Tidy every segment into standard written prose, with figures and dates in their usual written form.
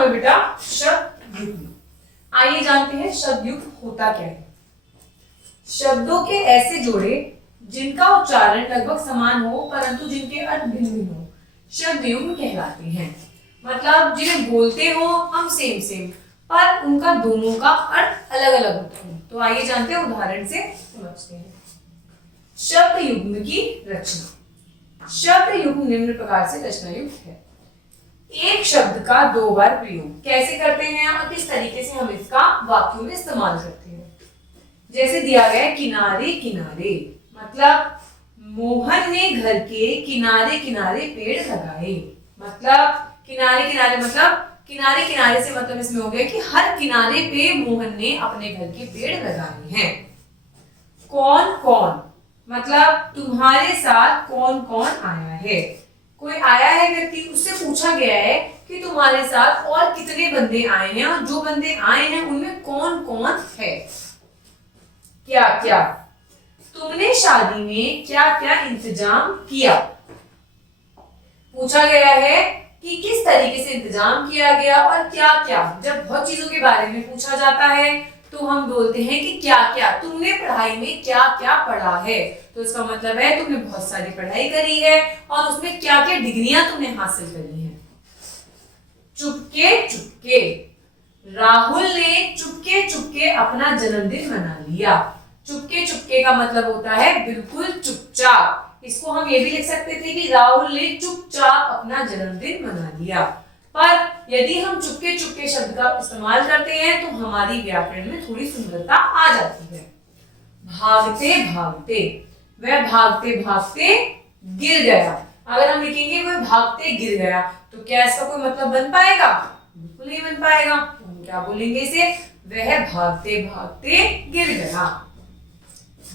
नाम है बेटा शब्द युग्म। आइए जानते हैं शब्द युग्म होता क्या है। शब्दों के ऐसे जोड़े जिनका उच्चारण लगभग समान हो परंतु जिनके अर्थ भिन्न भिन्न हो शब्द युग्म कहलाते हैं। मतलब जिन्हें बोलते हो हम सेम सेम पर उनका दोनों का अर्थ अलग अलग होता है। तो आइए जानते हैं, उदाहरण से समझते हैं। शब्द युग्म की रचना। शब्द युग्म निम्न प्रकार से रचना युक्त है। एक शब्द का दो बार प्रयोग कैसे करते हैं और किस तरीके से हम इसका वाक्यों में इस्तेमाल करते हैं। जैसे दिया गया है किनारे किनारे, मतलब मोहन ने घर के किनारे किनारे पेड़ लगाए। मतलब किनारे किनारे मतलब किनारे किनारे से मतलब इसमें हो गया कि हर किनारे पे मोहन ने अपने घर के पेड़ लगाए हैं। कौन कौन मतलब तुम्हारे साथ कौन कौन आया है। कोई आया है व्यक्ति, उससे पूछा गया है कि तुम्हारे साथ और कितने बंदे आए हैं और जो बंदे आए हैं उनमें कौन कौन है। क्या क्या तुमने शादी में क्या क्या इंतजाम किया। पूछा गया है कि किस तरीके से इंतजाम किया गया और क्या क्या। जब बहुत चीजों के बारे में पूछा जाता है तो हम बोलते हैं कि क्या क्या तुमने पढ़ाई में क्या क्या पढ़ा है। तो इसका मतलब है तुमने बहुत सारी पढ़ाई करी है और उसमें क्या क्या डिग्रियां तुमने हासिल करी हैं। चुपके चुपके राहुल ने चुपके चुपके अपना जन्मदिन मना लिया। चुपके चुपके का मतलब होता है बिल्कुल चुपचाप। इसको हम ये भी लिख सकते थे कि राहुल ने चुपचाप अपना जन्मदिन मना लिया। पर यदि हम चुपके चुपके शब्द का इस्तेमाल करते हैं तो हमारी व्याकरण में थोड़ी सुंदरता आ जाती है। भागते भागते, वह भागते भागते गिर गया। अगर हम लिखेंगे वह भागते गिर गया तो क्या इसका कोई मतलब बन पाएगा? बिल्कुल नहीं बन पाएगा। तो हम क्या बोलेंगे इसे? वह भागते भागते गिर गया।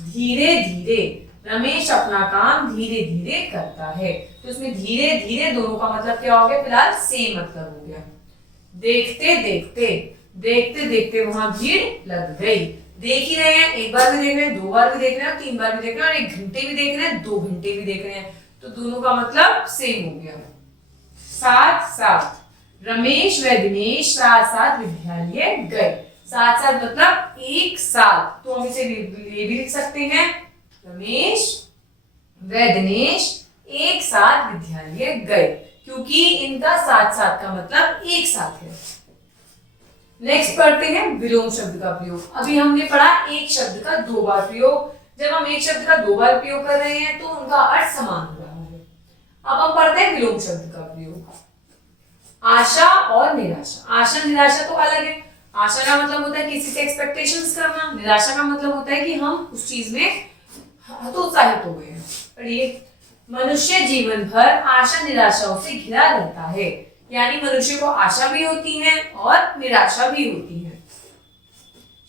धीरे धीरे रमेश अपना काम धीरे धीरे करता है। तो इसमें धीरे धीरे दोनों का मतलब क्या हो गया? फिलहाल सेम मतलब हो गया। देखते देखते, देखते देखते वहां भीड़ लग गई। देख ही रहे हैं, एक बार भी देख रहे हैं, दो बार भी देख रहे हैं, तीन बार भी देख रहे हैं और एक घंटे भी देख रहे हैं, 2 घंटे भी देख रहे हैं। तो दोनों का मतलब सेम हो गया। साथ साथ रमेश व दिनेश साथ साथ विद्यालय गए। साथ साथ मतलब एक साथ। तो हम इसे ये भी लिख सकते हैं, रमेश व दिनेश एक साथ विद्यालय गए, क्योंकि इनका साथ साथ का मतलब एक साथ है। नेक्स्ट पढ़ते हैं विलोम शब्द का प्रयोग। अभी हमने पढ़ा एक शब्द का 2 बार प्रयोग। जब हम एक शब्द का 2 बार प्रयोग कर रहे हैं तो उनका अर्थ समान हो रहा है। अब हम पढ़ते हैं विलोम शब्द का प्रयोग। आशा और निराशा। आशा निराशा तो अलग है। आशा का मतलब होता है किसी से एक्सपेक्टेशंस करना। निराशा का मतलब होता है कि हम उस चीज में हतोत्साहित हो गए हैं। पढ़िए, मनुष्य जीवन भर आशा निराशाओं से घिरा रहता है। यानी मनुष्य को आशा भी होती है और निराशा भी होती है।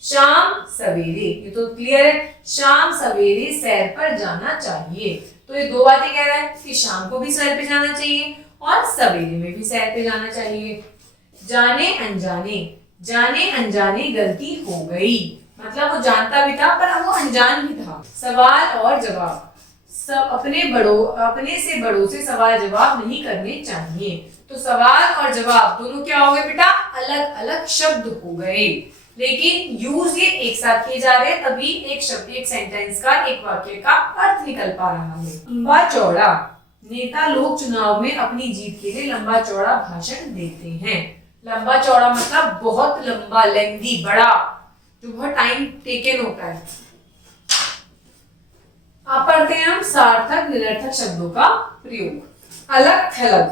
शाम सवेरे, ये तो क्लियर है। शाम सवेरे सैर पर जाना चाहिए। तो ये 2 बातें कह रहा है कि शाम को भी सैर पे जाना चाहिए और सवेरे में भी सैर पे जाना चाहिए। जाने अनजाने, जाने अनजाने गलती हो गई। मतलब वो जानता भी था पर वो अनजान भी था। सवाल और जवाब, सब अपने से बड़ों से सवाल जवाब नहीं करने चाहिए। तो सवाल और जवाब दोनों क्या हो गए बेटा? अलग अलग शब्द हो गए, लेकिन यूज ये एक साथ किए जा रहे हैं, तभी एक शब्द, एक सेंटेंस का, एक वाक्य का अर्थ निकल पा रहा है। लंबा चौड़ा, नेता लोग चुनाव में अपनी जीत के लिए लंबा चौड़ा भाषण देते हैं। लंबा चौड़ा मतलब बहुत लंबा, लेंथी, बड़ा, जो बहुत टाइम टेकन होता है। आप पढ़ते हैं हम सार्थक निरर्थक शब्दों का प्रयोग। अलग थलग,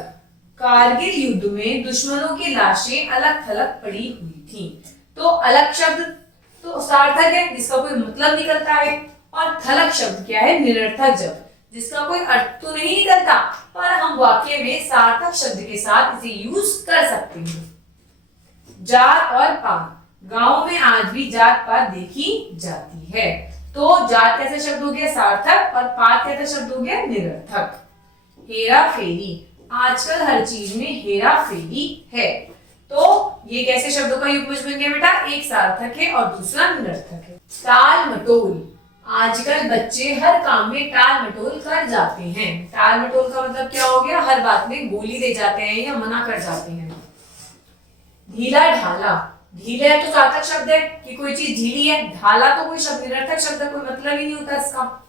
कारगिल युद्ध में दुश्मनों की लाशें अलग थलग पड़ी हुई थी। तो अलग शब्द तो सार्थक है जिसका कोई मतलब निकलता है, और थलग शब्द क्या है? निरर्थक शब्द जिसका कोई अर्थ तो नहीं निकलता, पर हम वाक्य में सार्थक शब्द के साथ इसे यूज कर सकते हैं। जात और पात, गांव में आज भी जात पात देखी जाती है। तो जात कैसा शब्द हो गया? सार्थक, और पात कैसा शब्द हो गया? निरर्थक। हेरा फेरी, आजकल हर चीज में हेरा फेरी है। तो ये कैसे शब्दों का युग्मज बन गया बेटा? एक सार्थक है और दूसरा निरर्थक है। टाल मटोल, आजकल बच्चे हर काम में टाल मटोल कर जाते हैं। टाल मटोल का मतलब क्या हो गया? हर बात में गोली दे जाते हैं या मना कर जाते हैं। ढीला ढाला, ढीला है तो सार्थक शब्द है कि कोई चीज ढीली है, ढाला तो कोई शब्द निरर्थक शब्द है, कोई मतलब ही नहीं होता इसका।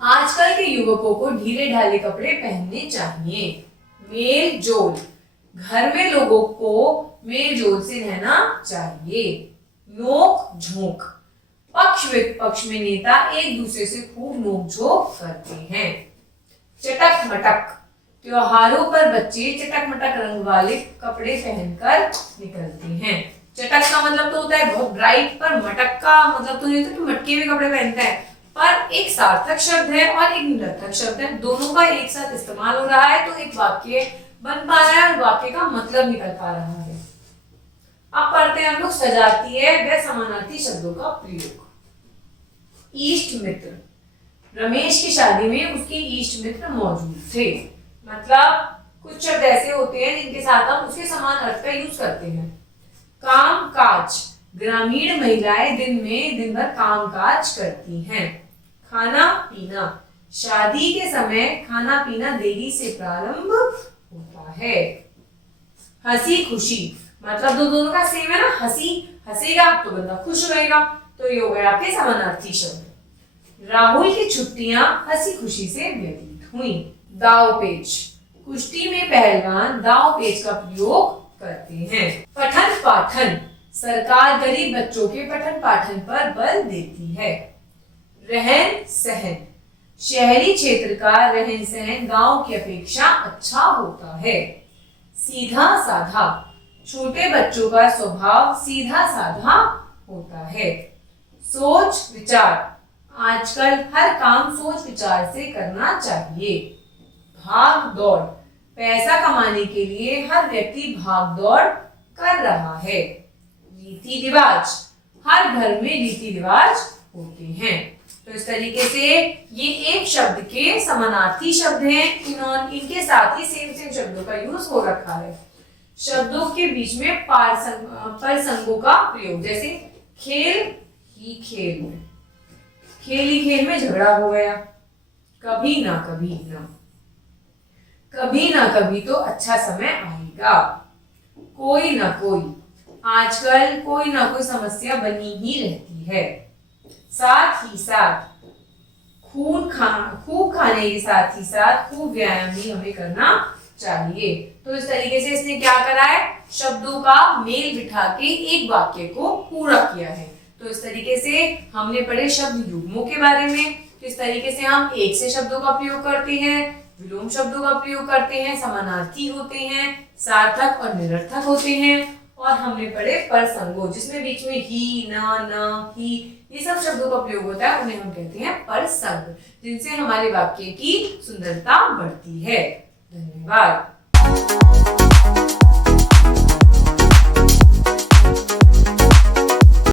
आजकल के युवकों को ढीले ढाले कपड़े पहनने चाहिए। मेल जोल, घर में लोगों को मेल जोल से रहना चाहिए। नोक झोंक, पक्ष विपक्ष में नेता एक दूसरे से खूब नोक झोंक करते हैं। चटक मटक, त्योहारों पर बच्चे चटक मटक रंग वाले कपड़े पहनकर निकलते हैं। चटक का मतलब तो होता है बहुत ब्राइट, पर मटक का मतलब तो नहीं होता कि मटके में कपड़े पहनते हैं, पर एक सार्थक शब्द है और एक निरर्थक शब्द है, दोनों का एक साथ इस्तेमाल हो रहा है तो एक वाक्य बन पा रहा है और वाक्य का मतलब निकल पा रहा है। अब पढ़ते हैं हम लोग सजाती है व समानार्थी शब्दों का प्रयोग। इष्ट मित्र, रमेश की शादी में उसके इष्ट मित्र मौजूद थे। मतलब कुछ शब्द ऐसे होते हैं जिनके साथ हम उसके समान अर्थ का यूज करते हैं। काम काज, ग्रामीण महिलाएं दिन भर काम काज करती हैं। खाना पीना, शादी के समय खाना पीना देरी से प्रारंभ होता है। हंसी खुशी, मतलब दोनों का सेम है ना, हंसी हंसेगा तो बंदा खुश रहेगा, तो ये हो गए आपके समानार्थी शब्द। राहुल की छुट्टियां हंसी खुशी से व्यतीत हुई। दाव पेच, कुश्ती में पहलवान दाव पेच का प्रयोग करते हैं। पठन पाठन, सरकार गरीब बच्चों के पठन पाठन पर बल देती है। रहन सहन, शहरी क्षेत्र का रहन सहन गांव की अपेक्षा अच्छा होता है। सीधा साधा, छोटे बच्चों का स्वभाव सीधा साधा होता है। सोच विचार, आजकल हर काम सोच विचार से करना चाहिए। भाग दौड़, पैसा कमाने के लिए हर व्यक्ति भाग दौड़ कर रहा है। रीति रिवाज, हर घर में रीति रिवाज होते हैं। तो इस तरीके से ये एक शब्द के समानार्थी शब्द हैं, इनके साथ ही सेम शब्दों का यूज हो रखा है। शब्दों के बीच में परसंगों का प्रयोग, जैसे खेल ही खेल में, खेल ही खेल में झगड़ा हो गया। कभी ना कभी ना, कभी ना कभी तो अच्छा समय आएगा। कोई ना कोई, आजकल कोई ना कोई समस्या बनी ही रहती है। साथ ही साथ, खूब खाने के साथ ही साथ खूब व्यायाम भी हमें करना चाहिए। तो इस तरीके से इसने क्या करा है, शब्दों का मेल बिठा के एक वाक्य को पूरा किया है। तो इस तरीके से हमने पढ़े शब्द युग्मों के बारे में, किस तरीके से हम एक से शब्दों का प्रयोग करते हैं, विलोम शब्दों का प्रयोग करते हैं, समानार्थी होते हैं, सार्थक और निरर्थक होते हैं, और हमने पढ़े परसंगों जिसमें बीच में ही, न, ही, ये सब शब्दों का प्रयोग होता है, उन्हें हम कहते हैं परसंग, जिनसे हमारे वाक्य की सुंदरता बढ़ती है। धन्यवाद।